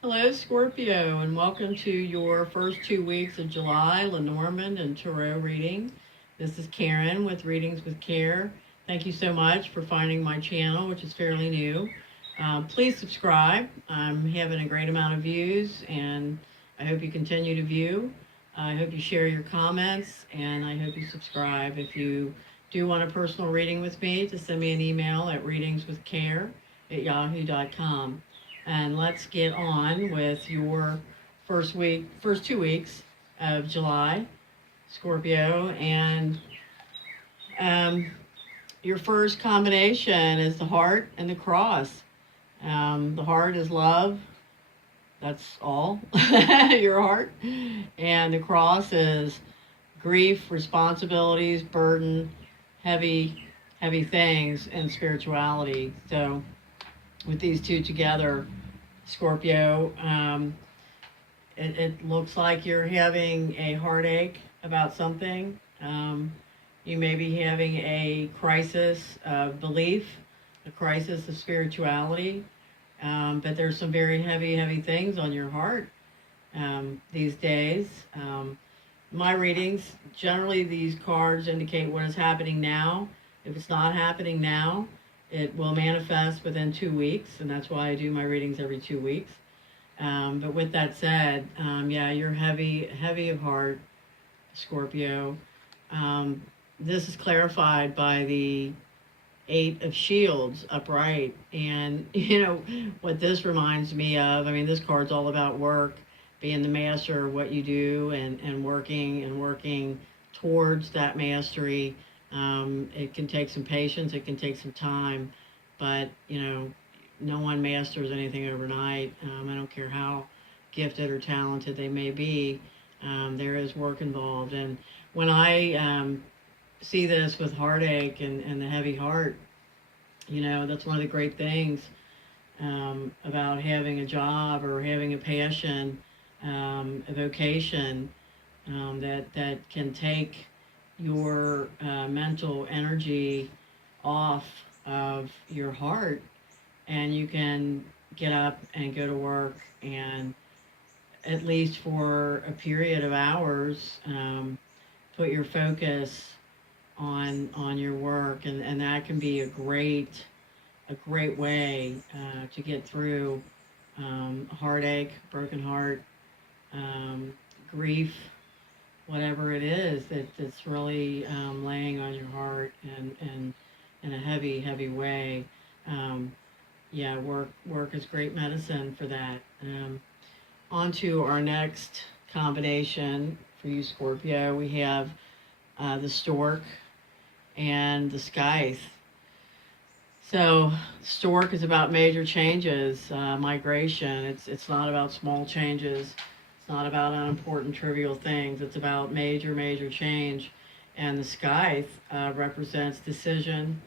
Hello, Scorpio, and welcome to your first 2 weeks of July LENORMAND and Tarot reading. This is Karen with Readings with Care. Thank you so much for finding my channel, which is fairly new. Please subscribe. I'm having a great amount of views, and I hope you continue to view. I hope you share your comments, and I hope you subscribe. If you do want a personal reading with me, to send me an email at readingswithkare@yahoo.com. And let's get on with your first 2 weeks of July, Scorpio. And um, your first combination is the heart and the cross. The heart is love. That's all, your heart. And the cross is grief, responsibilities, burden, heavy things, and spirituality. So with these two together, Scorpio, it looks like you're having a heartache about something. You may be having a crisis of belief, a crisis of spirituality, but there's some very heavy things on your heart these days. My readings, generally these cards indicate what is happening now. If it's not happening now, it will manifest within 2 weeks, and that's why I do my readings every 2 weeks. But with that said, yeah, you're heavy of heart, Scorpio. This is clarified by the Eight of Shields upright. And, what this reminds me of, I mean, this card's all about work, being the master of what you do, and working towards that mastery. It can take some patience, it can take some time, but no one masters anything overnight. I don't care how gifted or talented they may be. There is work involved. And when I see this with heartache and the heavy heart, that's one of the great things about having a job or having a passion, a vocation, that can take your mental energy off of your heart, and you can get up and go to work, and at least for a period of hours, put your focus on your work, and that can be a great way to get through heartache, broken heart, grief, whatever it is that's really laying on your heart, and in a heavy way. Yeah, work is great medicine for that. On to our next combination for you, Scorpio. We have the stork and the scythe. So stork is about major changes, migration. It's not about small changes. It's not about unimportant, trivial things. It's about major change. And the scythe represents decision.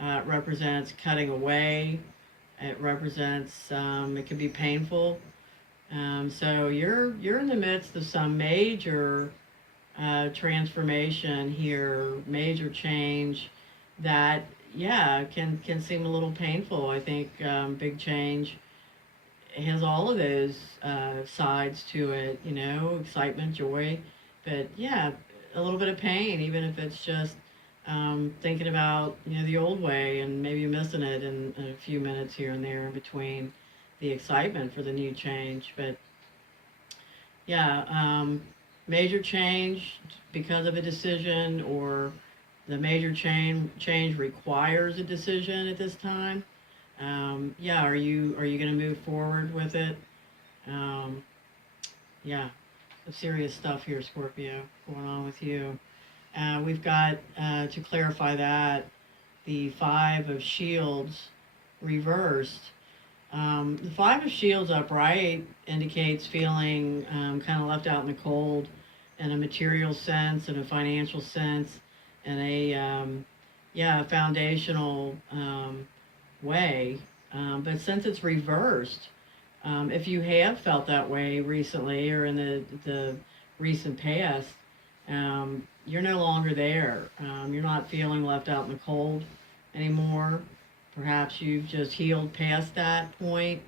It represents cutting away. It represents, it can be painful. So you're in the midst of some major transformation here, major change that, yeah, can seem a little painful. I think big change has all of those sides to it, excitement, joy, but yeah, a little bit of pain, even if it's just thinking about the old way and maybe missing it in a few minutes here and there in between the excitement for the new change. But yeah, major change because of a decision, or the major change requires a decision at this time. Yeah, are you going to move forward with it? Yeah, some serious stuff here, Scorpio, going on with you. We've got, to clarify that, the Five of Shields reversed. The Five of Shields upright indicates feeling kind of left out in the cold in a material sense, in a financial sense, in a foundational way. But since it's reversed, if you have felt that way recently or in the recent past, you're no longer there. You're not feeling left out in the cold anymore. Perhaps you've just healed past that point.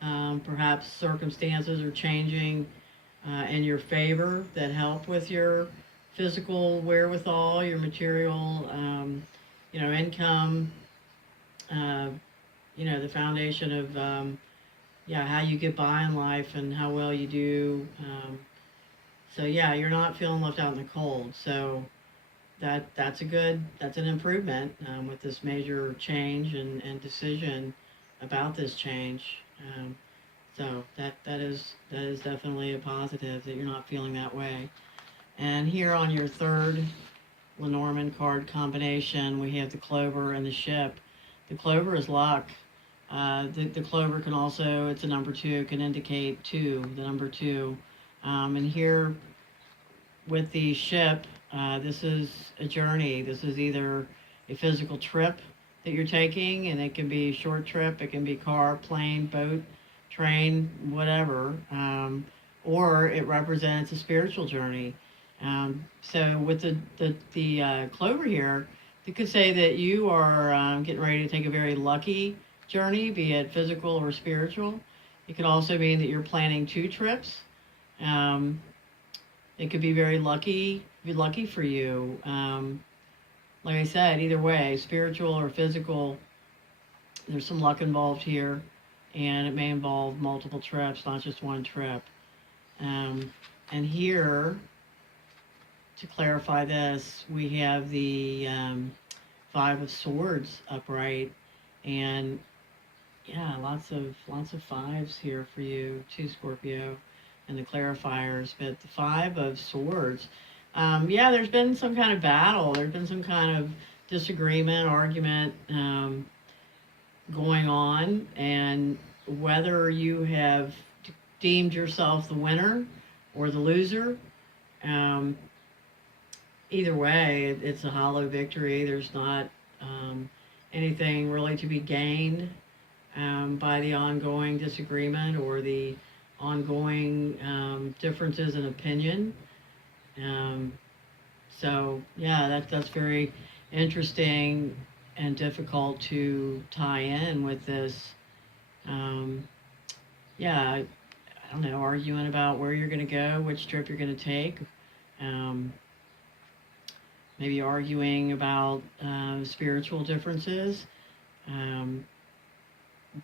Perhaps circumstances are changing in your favor that help with your physical wherewithal, your material, income, uh, the foundation of, how you get by in life and how well you do. So yeah, you're not feeling left out in the cold. So that's an improvement with this major change and decision about this change. So that is definitely a positive that you're not feeling that way. And here on your third Lenormand card combination, we have the clover and the ship. The clover is luck. The clover can also, it's a number two, can indicate two, the number two. And here with the ship, this is a journey. This is either a physical trip that you're taking, and it can be a short trip, it can be car, plane, boat, train, whatever, or it represents a spiritual journey. So with the clover here, you could say that you are getting ready to take a very lucky journey, be it physical or spiritual. It could also mean that you're planning two trips. It could be be lucky for you. Like I said, either way, spiritual or physical, there's some luck involved here, and it may involve multiple trips, not just one trip. And here, to clarify this, we have the Five of Swords upright, and yeah, lots of fives here for you too, Scorpio, and the clarifiers. But the Five of Swords, there's been some kind of battle. There's been some kind of disagreement, argument going on, and whether you have deemed yourself the winner or the loser, either way, it's a hollow victory. There's not anything really to be gained by the ongoing disagreement or the ongoing differences in opinion. So yeah, that's very interesting and difficult to tie in with this. I don't know, arguing about where you're going to go, which trip you're going to take. Maybe arguing about spiritual differences.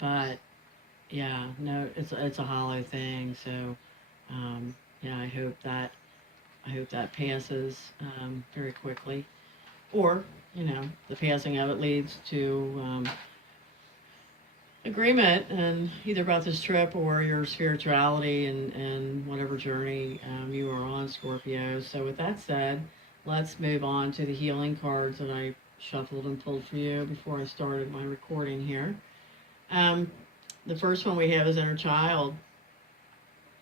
But yeah, no, it's a hollow thing. So I hope that passes very quickly, or the passing of it leads to agreement, and either about this trip or your spirituality and whatever journey you are on, Scorpio. So with that said, let's move on to the healing cards that I shuffled and pulled for you before I started my recording here. The first one we have is Inner Child.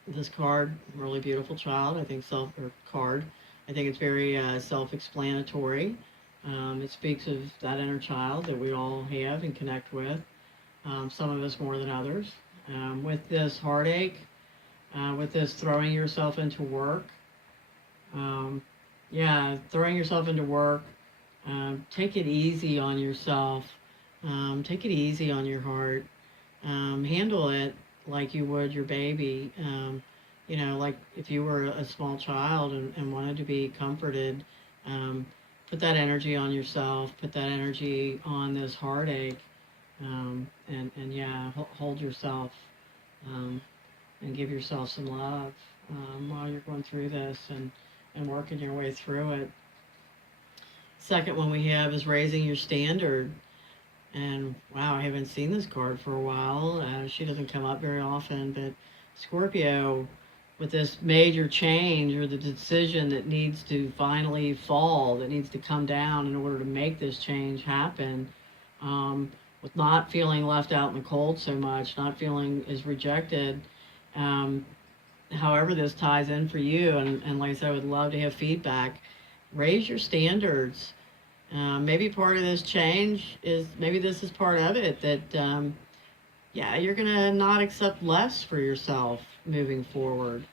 This card, really beautiful child. I think I think it's very self-explanatory. It speaks of that inner child that we all have and connect with. Some of us more than others. With this heartache, with this throwing yourself into work, throwing yourself into work, take it easy on yourself, take it easy on your heart, handle it like you would your baby, like if you were a small child and wanted to be comforted, put that energy on yourself, put that energy on this heartache, hold yourself, and give yourself some love while you're going through this and working your way through it. Second one we have is Raising Your Standard. And wow, I haven't seen this card for a while. She doesn't come up very often, but Scorpio, with this major change or the decision that needs to finally fall, that needs to come down in order to make this change happen, with not feeling left out in the cold so much, not feeling as rejected, however this ties in for you, and like I said, I would love to have feedback. Raise your standards. Maybe part of this change is, maybe this is part of it, that you're gonna not accept less for yourself moving forward.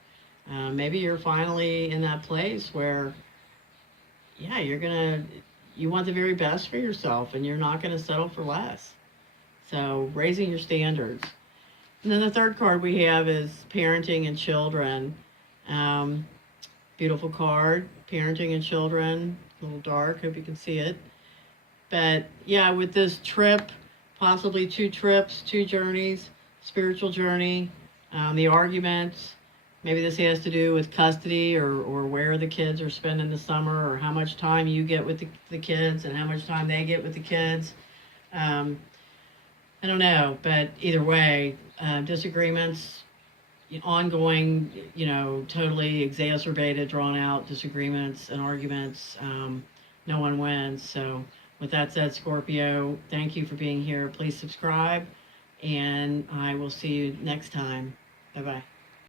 Maybe you're finally in that place where you want the very best for yourself and you're not gonna settle for less. So raising your standards. And then the third card we have is parenting and children. Beautiful card, parenting and children. A little dark, hope you can see it. But yeah, with this trip, possibly 2 trips, 2 journeys, spiritual journey, the arguments. Maybe this has to do with custody or where the kids are spending the summer, or how much time you get with the kids and how much time they get with the kids. I don't know, but either way, disagreements, ongoing, totally exacerbated, drawn out disagreements and arguments. No one wins. So with that said, Scorpio, thank you for being here. Please subscribe, and I will see you next time. Bye-bye.